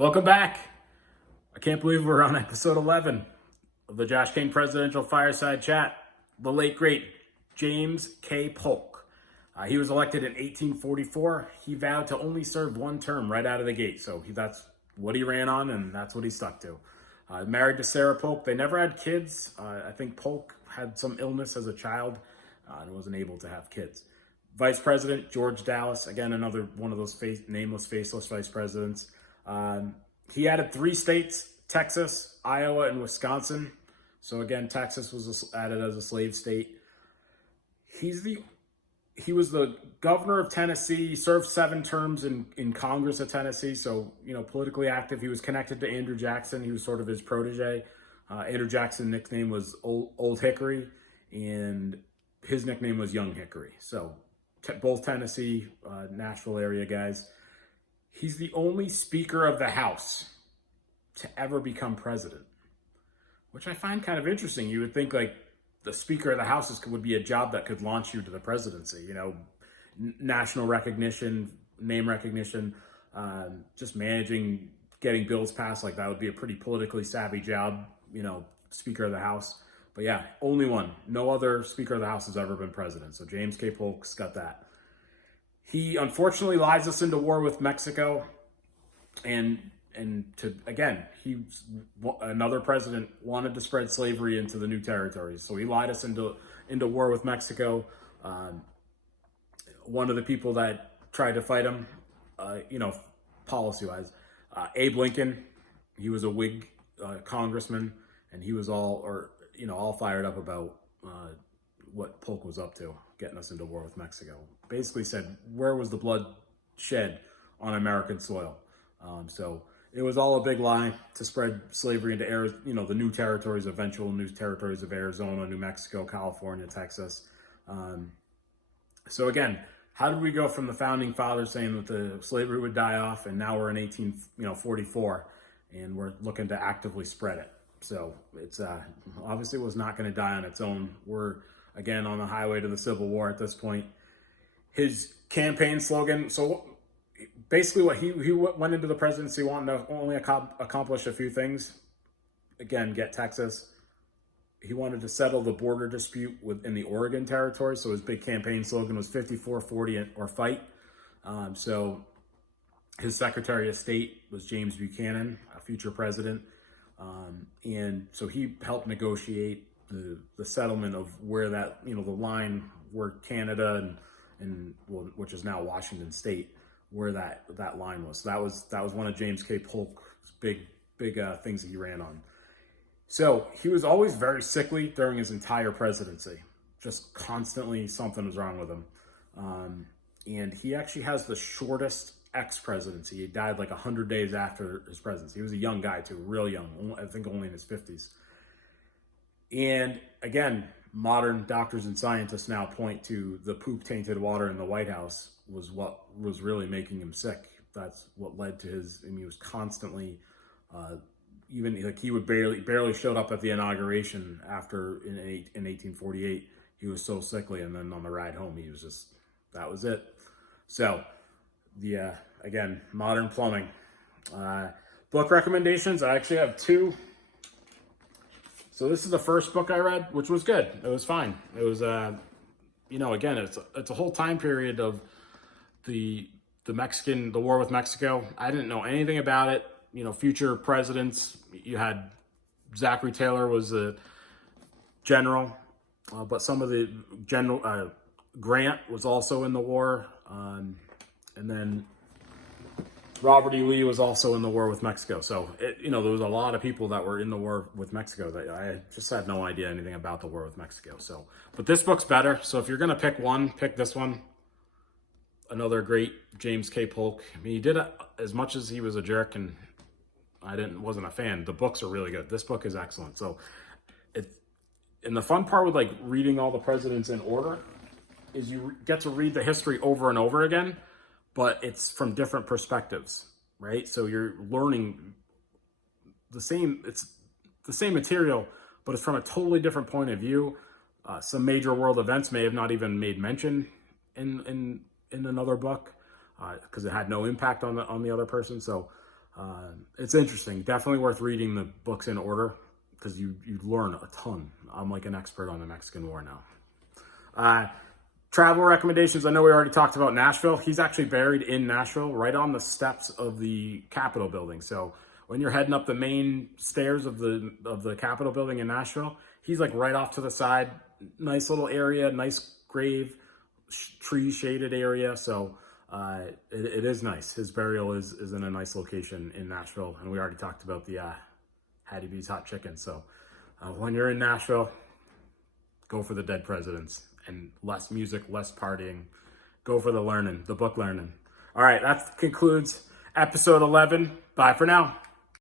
Welcome back. I can't believe we're on episode 11 of the Josh Kane Presidential Fireside Chat. The late, great James K. Polk. He was elected in 1844. He vowed to only serve one term right out of the gate. So that's what he ran on, and that's what he stuck to. Married to Sarah Polk. They never had kids. I think Polk had some illness as a child and wasn't able to have kids. Vice President George Dallas, again, another one of those nameless, faceless vice presidents. He added 3 states, Texas, Iowa, and Wisconsin. So again, Texas was added as a slave state. He was the governor of Tennessee. He served 7 terms in Congress of Tennessee. So, politically active. He was connected to Andrew Jackson. He was sort of his protege. Andrew Jackson's nickname was Old Hickory, and his nickname was Young Hickory. So both Tennessee, Nashville area guys. He's the only Speaker of the House to ever become president, which I find kind of interesting. You would think like the Speaker of the House would be a job that could launch you to the presidency, national recognition, name recognition, just managing, getting bills passed. Like that would be a pretty politically savvy job, Speaker of the House. But yeah, only one. No other Speaker of the House has ever been president. So James K. Polk's got that. He unfortunately lies us into war with Mexico, and another president wanted to spread slavery into the new territories, so he lied us into war with Mexico. One of the people that tried to fight him, policy-wise, Abe Lincoln, he was a Whig congressman, and he was all fired up about what Polk was up to, getting us into war with Mexico. Basically said, where was the blood shed on American soil? So it was all a big lie to spread slavery into the new territories, eventual new territories of Arizona, New Mexico, California, Texas. So again, how did we go from the founding fathers saying that the slavery would die off, and now we're in 1844, and we're looking to actively spread it? So it's obviously was not going to die on its own. We're again on the highway to the Civil War at this point. His campaign slogan, so basically what he went into the presidency wanting to only accomplish a few things. Again, get Texas. He wanted to settle the border dispute within the Oregon Territory. So his big campaign slogan was 54-40 or fight. So his Secretary of State was James Buchanan, a future president. And so he helped negotiate the settlement of where that, the line where Canada and which is now Washington State, where that line was. So that was one of James K. Polk's big things that he ran on. So he was always very sickly during his entire presidency. Just constantly something was wrong with him. And he actually has the shortest ex-presidency. He died like 100 days after his presidency. He was a young guy too, real young. I think only in his 50s. And again, modern doctors and scientists now point to the poop-tainted water in the White House was what was really making him sick. That's what led to he was constantly, even like he would barely showed up at the inauguration after in 1848. He was so sickly, and then on the ride home, he was just, that was it. So again, modern plumbing. Book recommendations, I actually have 2. So this is the first book I read, which was good. It was fine. It was, again, it's a whole time period of the war with Mexico. I didn't know anything about it. Future presidents. You had Zachary Taylor was the general, but some of the Grant was also in the war, and then Robert E. Lee was also in the war with Mexico. So, there was a lot of people that were in the war with Mexico that I just had no idea anything about the war with Mexico. So, but this book's better. So if you're going to pick one, pick this one. Another great James K. Polk. I mean, he did as much as he was a jerk, and wasn't a fan. The books are really good. This book is excellent. So and the fun part with like reading all the presidents in order is you get to read the history over and over again, but it's from different perspectives, right? So you're learning it's the same material, but it's from a totally different point of view. Some major world events may have not even made mention in another book because it had no impact on the other person. So It's interesting. Definitely worth reading the books in order because you learn a ton. I'm like an expert on the Mexican War now. Travel recommendations. I know we already talked about Nashville. He's actually buried in Nashville, right on the steps of the Capitol building. So when you're heading up the main stairs of the Capitol building in Nashville, he's like right off to the side. Nice little area, nice grave, tree shaded area. So it is nice. His burial is in a nice location in Nashville, and we already talked about the Hattie B's hot chicken. So when you're in Nashville, go for the dead presidents. And less music, less partying. Go for the learning, the book learning. All right, that concludes episode 11. Bye for now.